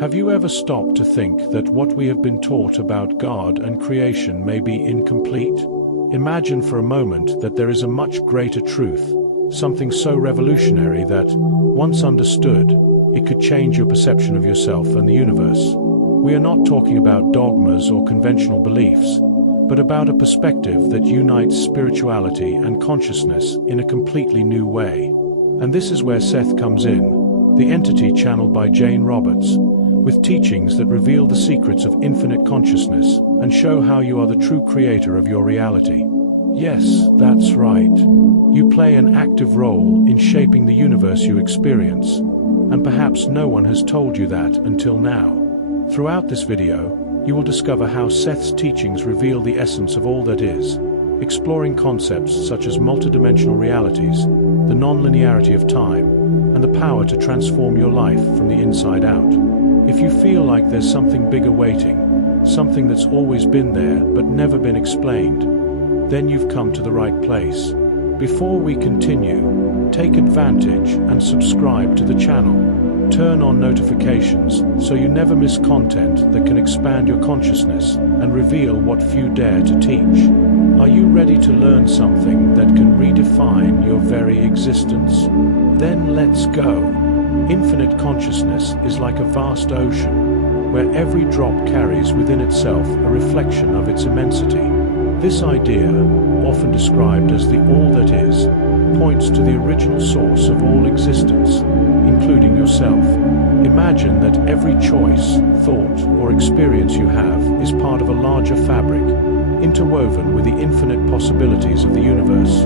Have you ever stopped to think that what we have been taught about God and creation may be incomplete? Imagine for a moment that there is a much greater truth, something so revolutionary that, once understood, it could change your perception of yourself and the universe. We are not talking about dogmas or conventional beliefs, but about a perspective that unites spirituality and consciousness in a completely new way. And this is where Seth comes in, the entity channeled by Jane Roberts, with teachings that reveal the secrets of infinite consciousness and show how you are the true creator of your reality. Yes, that's right. You play an active role in shaping the universe you experience, and perhaps no one has told you that until now. Throughout this video, you will discover how Seth's teachings reveal the essence of all that is, exploring concepts such as multidimensional realities, the non-linearity of time, and the power to transform your life from the inside out. If you feel like there's something bigger waiting, something that's always been there but never been explained, then you've come to the right place. Before we continue, take advantage and subscribe to the channel. Turn on notifications so you never miss content that can expand your consciousness and reveal what few dare to teach. Are you ready to learn something that can redefine your very existence? Then let's go. Infinite consciousness is like a vast ocean, where every drop carries within itself a reflection of its immensity. This idea, often described as the all that is, points to the original source of all existence, including yourself. Imagine that every choice, thought, or experience you have is part of a larger fabric, interwoven with the infinite possibilities of the universe.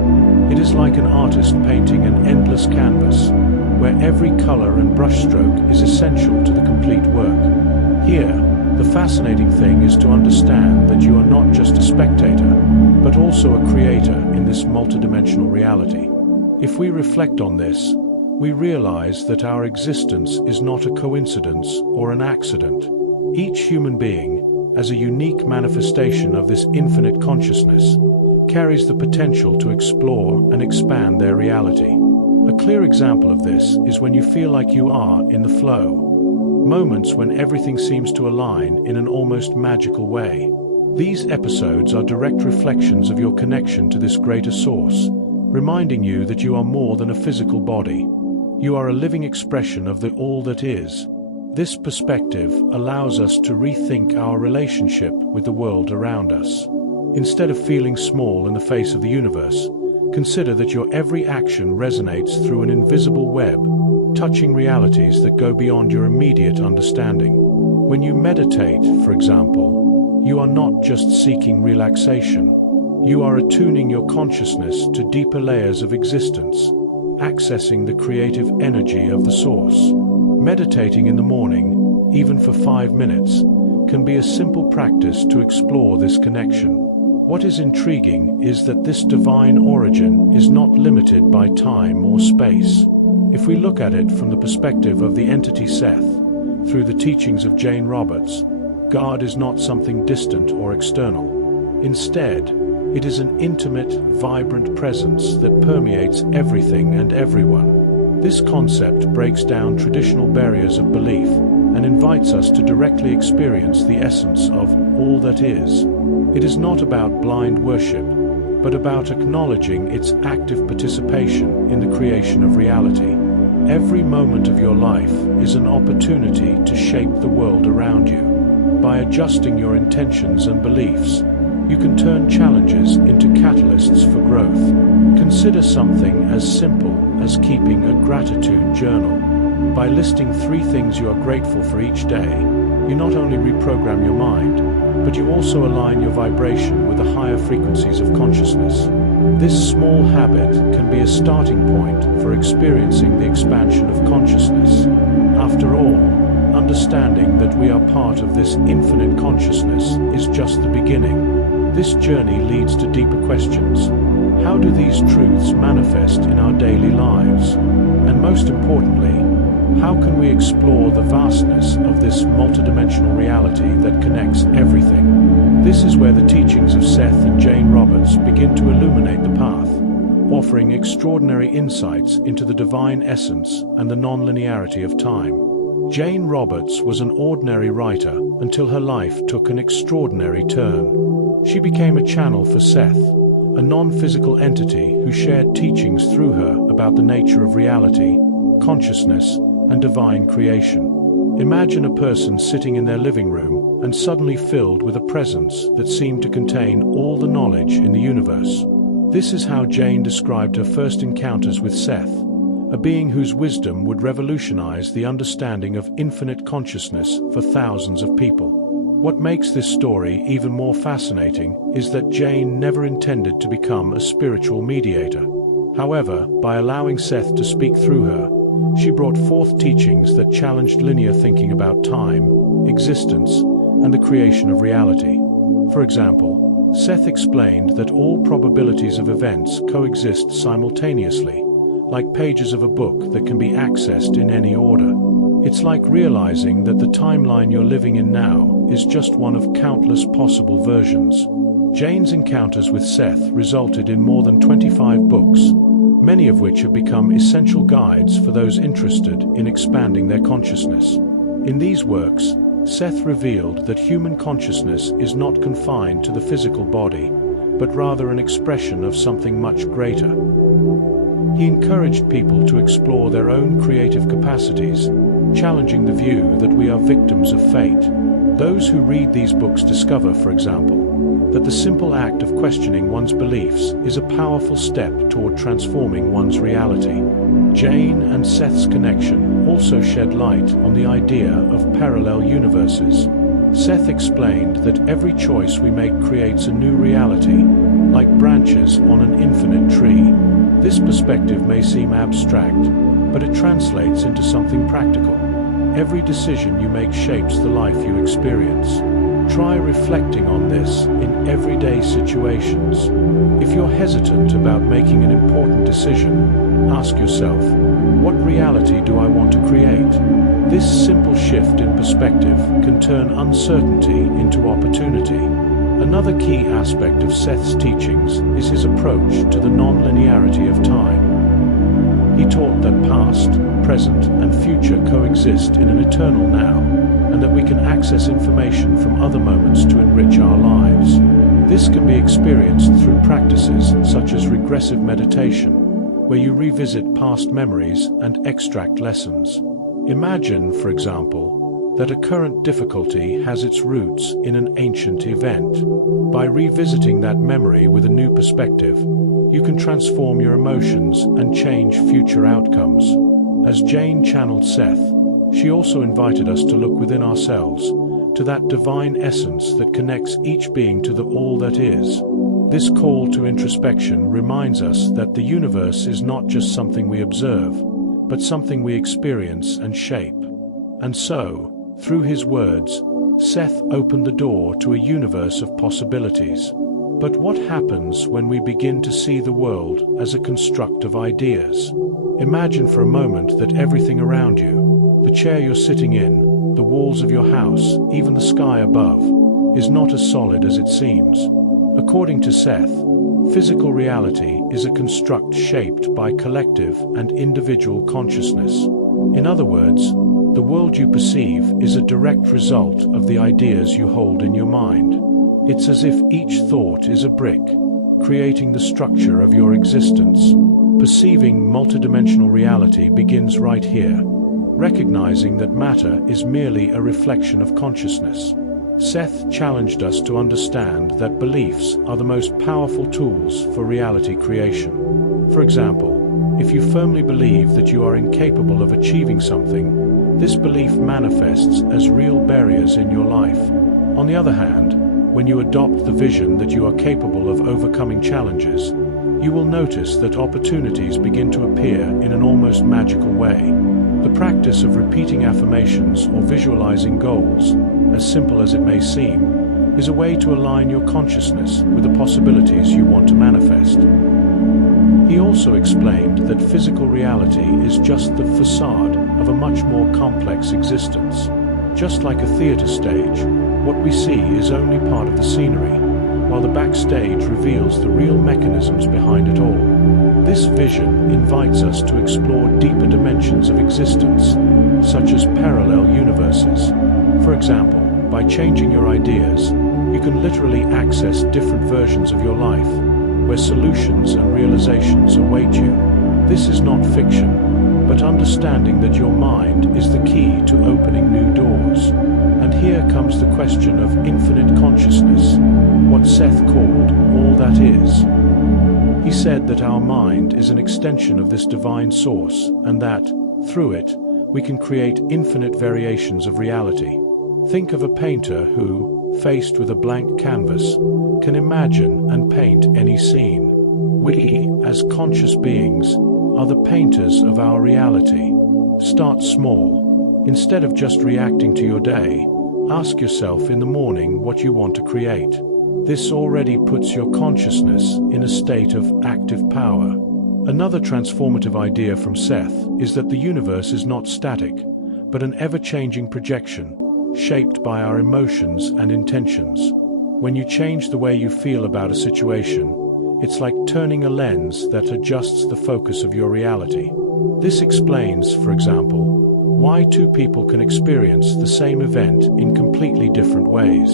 It is like an artist painting an endless canvas, where every color and brushstroke is essential to the complete work. Here, the fascinating thing is to understand that you are not just a spectator, but also a creator in this multidimensional reality. If we reflect on this, we realize that our existence is not a coincidence or an accident. Each human being, as a unique manifestation of this infinite consciousness, carries the potential to explore and expand their reality. A clear example of this is when you feel like you are in the flow. Moments when everything seems to align in an almost magical way. These episodes are direct reflections of your connection to this greater source, reminding you that you are more than a physical body. You are a living expression of the all that is. This perspective allows us to rethink our relationship with the world around us. Instead of feeling small in the face of the universe, consider that your every action resonates through an invisible web, touching realities that go beyond your immediate understanding. When you meditate, for example, you are not just seeking relaxation. You are attuning your consciousness to deeper layers of existence, accessing the creative energy of the source. Meditating in the morning, even for 5 minutes, can be a simple practice to explore this connection. What is intriguing is that this divine origin is not limited by time or space. If we look at it from the perspective of the entity Seth, through the teachings of Jane Roberts, God is not something distant or external. Instead, it is an intimate, vibrant presence that permeates everything and everyone. This concept breaks down traditional barriers of belief and invites us to directly experience the essence of all that is. It is not about blind worship, but about acknowledging its active participation in the creation of reality. Every moment of your life is an opportunity to shape the world around you. By adjusting your intentions and beliefs, you can turn challenges into catalysts for growth. Consider something as simple as keeping a gratitude journal. By listing 3 things you are grateful for each day, you not only reprogram your mind, but you also align your vibration with the higher frequencies of consciousness. This small habit can be a starting point for experiencing the expansion of consciousness. After all, understanding that we are part of this infinite consciousness is just the beginning. This journey leads to deeper questions. How do these truths manifest in our daily lives? And most importantly, how can we explore the vastness of this multidimensional reality that connects everything? This is where the teachings of Seth and Jane Roberts begin to illuminate the path, offering extraordinary insights into the divine essence and the non-linearity of time. Jane Roberts was an ordinary writer until her life took an extraordinary turn. She became a channel for Seth, a non-physical entity who shared teachings through her about the nature of reality, consciousness, and divine creation. Imagine a person sitting in their living room and suddenly filled with a presence that seemed to contain all the knowledge in the universe. This is how Jane described her first encounters with Seth, a being whose wisdom would revolutionize the understanding of infinite consciousness for thousands of people. What makes this story even more fascinating is that Jane never intended to become a spiritual mediator. However, by allowing Seth to speak through her, she brought forth teachings that challenged linear thinking about time, existence, and the creation of reality. For example, Seth explained that all probabilities of events coexist simultaneously, like pages of a book that can be accessed in any order. It's like realizing that the timeline you're living in now is just one of countless possible versions. Jane's encounters with Seth resulted in more than 25 books, many of which have become essential guides for those interested in expanding their consciousness. In these works, Seth revealed that human consciousness is not confined to the physical body, but rather an expression of something much greater. He encouraged people to explore their own creative capacities, challenging the view that we are victims of fate. Those who read these books discover, for example, that the simple act of questioning one's beliefs is a powerful step toward transforming one's reality. Jane and Seth's connection also shed light on the idea of parallel universes. Seth explained that every choice we make creates a new reality, like branches on an infinite tree. This perspective may seem abstract, but it translates into something practical. Every decision you make shapes the life you experience. Try reflecting on this in everyday situations. If you're hesitant about making an important decision, ask yourself, what reality do I want to create? This simple shift in perspective can turn uncertainty into opportunity. Another key aspect of Seth's teachings is his approach to the non-linearity of time. He taught that past, present, and future coexist in an eternal now, and that we can access information from other moments to enrich our lives. This can be experienced through practices such as regressive meditation, where you revisit past memories and extract lessons. Imagine, for example, that a current difficulty has its roots in an ancient event. By revisiting that memory with a new perspective, you can transform your emotions and change future outcomes. As Jane channeled Seth, she also invited us to look within ourselves, to that divine essence that connects each being to the all that is. This call to introspection reminds us that the universe is not just something we observe, but something we experience and shape. And so, through his words, Seth opened the door to a universe of possibilities. But what happens when we begin to see the world as a construct of ideas? Imagine for a moment that everything around you, the chair you're sitting in, the walls of your house, even the sky above, is not as solid as it seems. According to Seth, physical reality is a construct shaped by collective and individual consciousness. In other words, the world you perceive is a direct result of the ideas you hold in your mind. It's as if each thought is a brick, creating the structure of your existence. Perceiving multidimensional reality begins right here, recognizing that matter is merely a reflection of consciousness. Seth challenged us to understand that beliefs are the most powerful tools for reality creation. For example, if you firmly believe that you are incapable of achieving something, this belief manifests as real barriers in your life. On the other hand, when you adopt the vision that you are capable of overcoming challenges, you will notice that opportunities begin to appear in an almost magical way. The practice of repeating affirmations or visualizing goals, as simple as it may seem, is a way to align your consciousness with the possibilities you want to manifest. He also explained that physical reality is just the facade of a much more complex existence. Just like a theater stage, what we see is only part of the scenery, while the backstage reveals the real mechanisms behind it all. This vision invites us to explore deeper dimensions of existence, such as parallel universes. For example, by changing your ideas, you can literally access different versions of your life, where solutions and realizations await you. This is not fiction, but understanding that your mind is the key to opening new doors. And here comes the question of infinite consciousness, what Seth called all that is. He said that our mind is an extension of this divine source, and that, through it, we can create infinite variations of reality. Think of a painter who, faced with a blank canvas, can imagine and paint any scene. We, as conscious beings, are the painters of our reality. Start small. Instead of just reacting to your day, ask yourself in the morning what you want to create. This already puts your consciousness in a state of active power. Another transformative idea from Seth is that the universe is not static, but an ever-changing projection, shaped by our emotions and intentions. When you change the way you feel about a situation, it's like turning a lens that adjusts the focus of your reality. This explains, for example, why two people can experience the same event in completely different ways.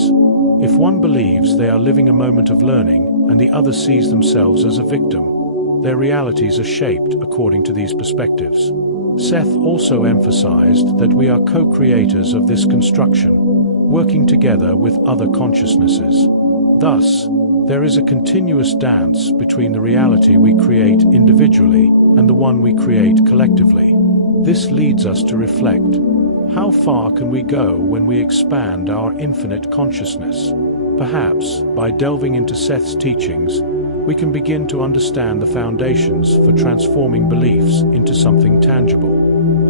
If one believes they are living a moment of learning and the other sees themselves as a victim, their realities are shaped according to these perspectives. Seth also emphasized that we are co-creators of this construction, working together with other consciousnesses. Thus, there is a continuous dance between the reality we create individually and the one we create collectively. This leads us to reflect. How far can we go when we expand our infinite consciousness? Perhaps, by delving into Seth's teachings, we can begin to understand the foundations for transforming beliefs into something tangible.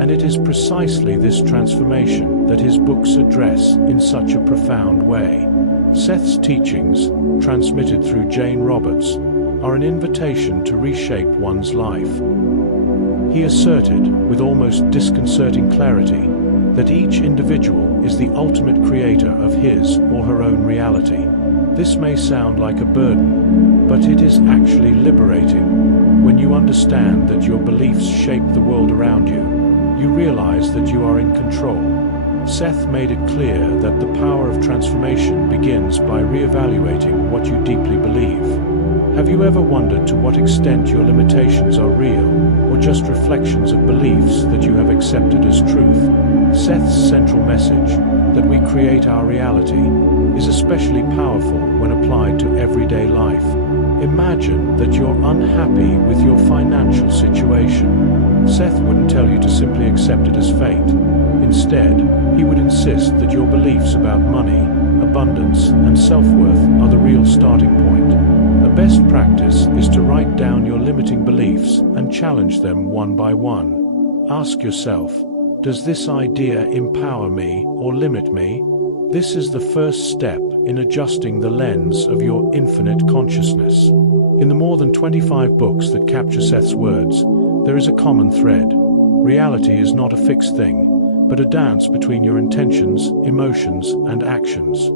And it is precisely this transformation that his books address in such a profound way. Seth's teachings, transmitted through Jane Roberts, are an invitation to reshape one's life. He asserted, with almost disconcerting clarity, that each individual is the ultimate creator of his or her own reality. This may sound like a burden, but it is actually liberating. When you understand that your beliefs shape the world around you, you realize that you are in control. Seth made it clear that the power of transformation begins by reevaluating what you deeply believe. Have you ever wondered to what extent your limitations are real, or just reflections of beliefs that you have accepted as truth? Seth's central message, that we create our reality, is especially powerful when applied to everyday life. Imagine that you're unhappy with your financial situation. Seth wouldn't tell you to simply accept it as fate. Instead, he would insist that your beliefs about money, abundance, and self-worth are the real starting point. The best practice is to write down your limiting beliefs and challenge them one by one. Ask yourself, does this idea empower me or limit me? This is the first step in adjusting the lens of your infinite consciousness. In the more than 25 books that capture Seth's words, there is a common thread. Reality is not a fixed thing, but a dance between your intentions, emotions, and actions.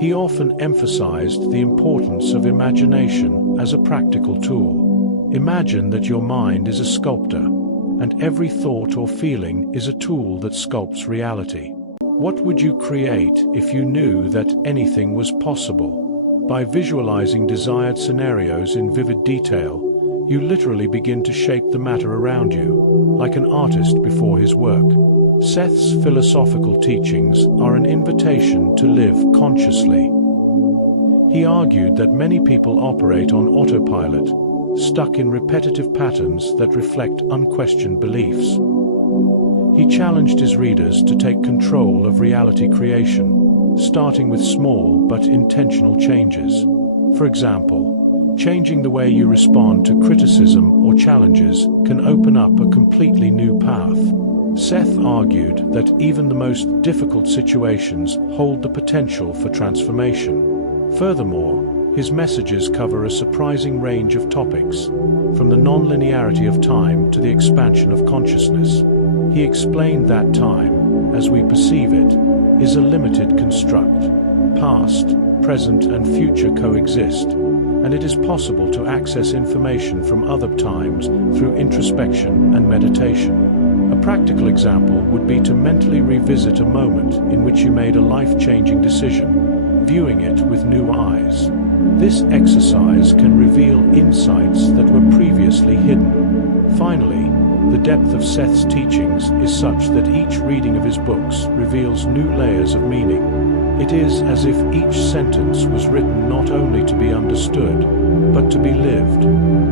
He often emphasized the importance of imagination as a practical tool. Imagine that your mind is a sculptor, and every thought or feeling is a tool that sculpts reality. What would you create if you knew that anything was possible? By visualizing desired scenarios in vivid detail, you literally begin to shape the matter around you, like an artist before his work. Seth's philosophical teachings are an invitation to live consciously. He argued that many people operate on autopilot, stuck in repetitive patterns that reflect unquestioned beliefs. He challenged his readers to take control of reality creation, starting with small but intentional changes. For example, changing the way you respond to criticism or challenges can open up a completely new path. Seth argued that even the most difficult situations hold the potential for transformation. Furthermore, his messages cover a surprising range of topics, from the non-linearity of time to the expansion of consciousness. He explained that time, as we perceive it, is a limited construct. Past, present, and future coexist, and it is possible to access information from other times through introspection and meditation. A practical example would be to mentally revisit a moment in which you made a life-changing decision, viewing it with new eyes. This exercise can reveal insights that were previously hidden. Finally, the depth of Seth's teachings is such that each reading of his books reveals new layers of meaning. It is as if each sentence was written not only to be understood, but to be lived.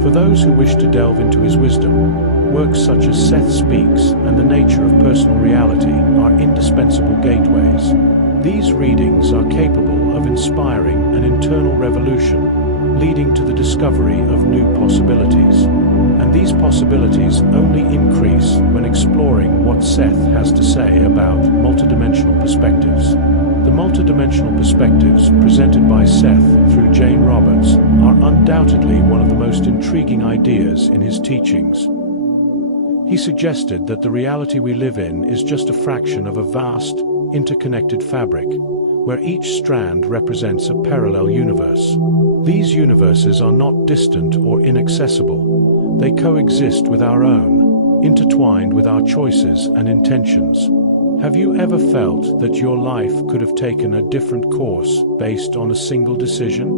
For those who wish to delve into his wisdom, works such as Seth Speaks and The Nature of Personal Reality are indispensable gateways. These readings are capable of inspiring an internal revolution, leading to the discovery of new possibilities. And these possibilities only increase when exploring what Seth has to say about multidimensional perspectives. The multidimensional perspectives presented by Seth through Jane Roberts are undoubtedly one of the most intriguing ideas in his teachings. He suggested that the reality we live in is just a fraction of a vast, interconnected fabric, where each strand represents a parallel universe. These universes are not distant or inaccessible. They coexist with our own, intertwined with our choices and intentions. Have you ever felt that your life could have taken a different course based on a single decision?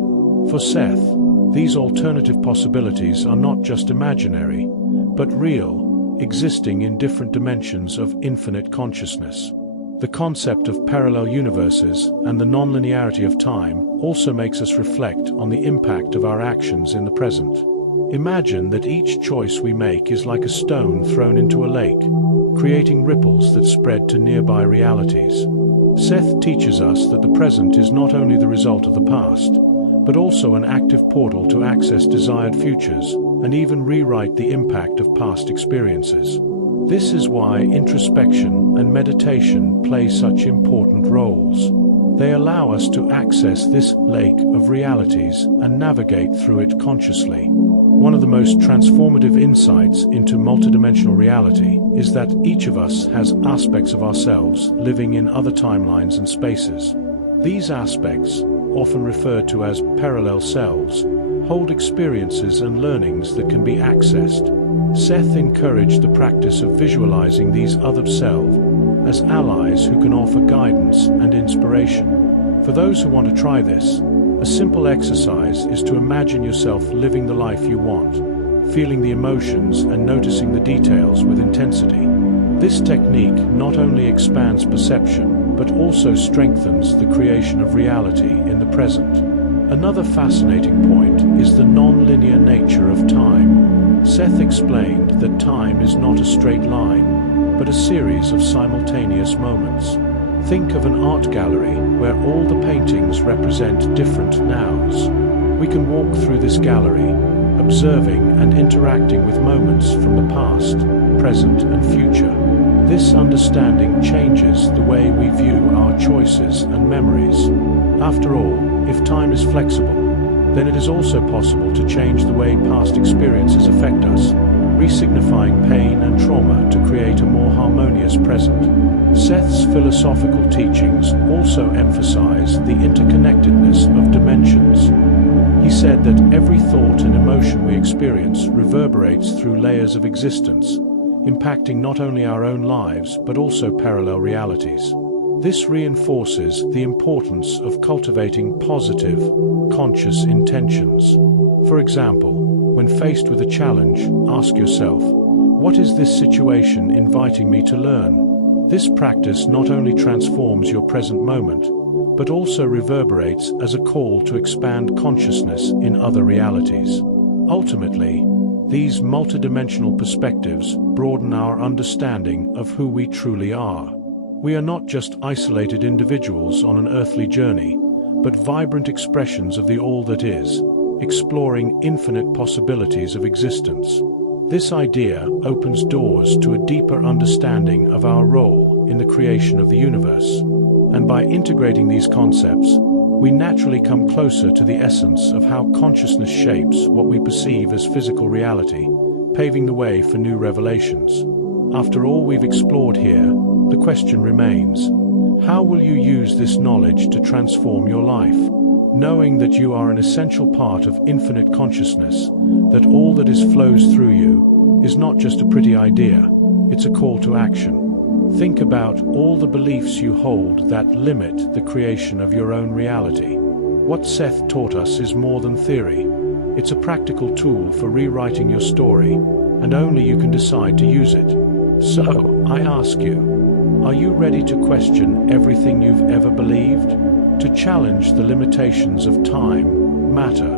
For Seth, these alternative possibilities are not just imaginary, but real, existing in different dimensions of infinite consciousness. The concept of parallel universes and the nonlinearity of time also makes us reflect on the impact of our actions in the present. Imagine that each choice we make is like a stone thrown into a lake, creating ripples that spread to nearby realities. Seth teaches us that the present is not only the result of the past, but also an active portal to access desired futures and even rewrite the impact of past experiences. This is why introspection and meditation play such important roles. They allow us to access this lake of realities and navigate through it consciously. One of the most transformative insights into multidimensional reality is that each of us has aspects of ourselves living in other timelines and spaces. These aspects, often referred to as parallel selves, hold experiences and learnings that can be accessed. Seth encouraged the practice of visualizing these other selves as allies who can offer guidance and inspiration. For those who want to try this, a simple exercise is to imagine yourself living the life you want, feeling the emotions and noticing the details with intensity. This technique not only expands perception, but also strengthens the creation of reality in the present. Another fascinating point is the non-linear nature of time. Seth explained that time is not a straight line, but a series of simultaneous moments. Think of an art gallery where all the paintings represent different nows. We can walk through this gallery, observing and interacting with moments from the past, present, and future. This understanding changes the way we view our choices and memories. After all, if time is flexible, then it is also possible to change the way past experiences affect us, re-signifying pain and trauma to create a more harmonious present. Seth's philosophical teachings also emphasize the interconnectedness of dimensions. He said that every thought and emotion we experience reverberates through layers of existence, impacting not only our own lives but also parallel realities. This reinforces the importance of cultivating positive, conscious intentions. For example, when faced with a challenge, ask yourself, what is this situation inviting me to learn? This practice not only transforms your present moment, but also reverberates as a call to expand consciousness in other realities. Ultimately, these multidimensional perspectives broaden our understanding of who we truly are. We are not just isolated individuals on an earthly journey, but vibrant expressions of the all that is, exploring infinite possibilities of existence. This idea opens doors to a deeper understanding of our role in the creation of the universe. And by integrating these concepts, we naturally come closer to the essence of how consciousness shapes what we perceive as physical reality, paving the way for new revelations. After all we've explored here, the question remains, how will you use this knowledge to transform your life? Knowing that you are an essential part of infinite consciousness, that all that is flows through you, is not just a pretty idea, it's a call to action. Think about all the beliefs you hold that limit the creation of your own reality. What Seth taught us is more than theory. It's a practical tool for rewriting your story, and only you can decide to use it. So, I ask you, are you ready to question everything you've ever believed? To challenge the limitations of time, matter,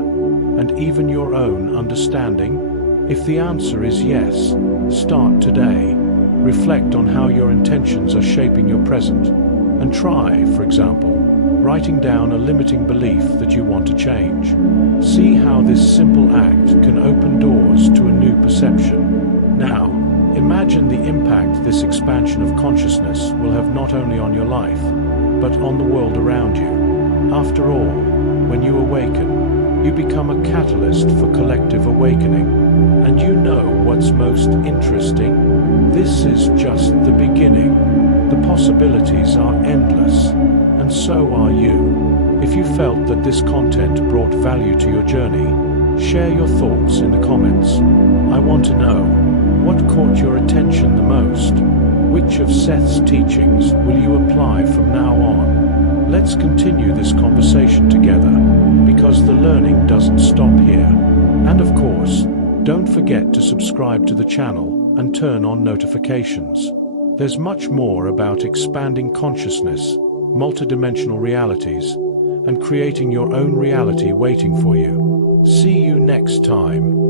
and even your own understanding? If the answer is yes, start today. Reflect on how your intentions are shaping your present, and try, for example, writing down a limiting belief that you want to change. See how this simple act can open doors to a new perception. Now, imagine the impact this expansion of consciousness will have not only on your life, but on the world around you. After all, when you awaken, you become a catalyst for collective awakening. And you know what's most interesting? This is just the beginning. The possibilities are endless, and so are you. If you felt that this content brought value to your journey, share your thoughts in the comments. I want to know, what caught your attention the most? Which of Seth's teachings will you apply from now on? Let's continue this conversation together, because the learning doesn't stop here. And of course, don't forget to subscribe to the channel and turn on notifications. There's much more about expanding consciousness, multidimensional realities, and creating your own reality waiting for you. See you next time.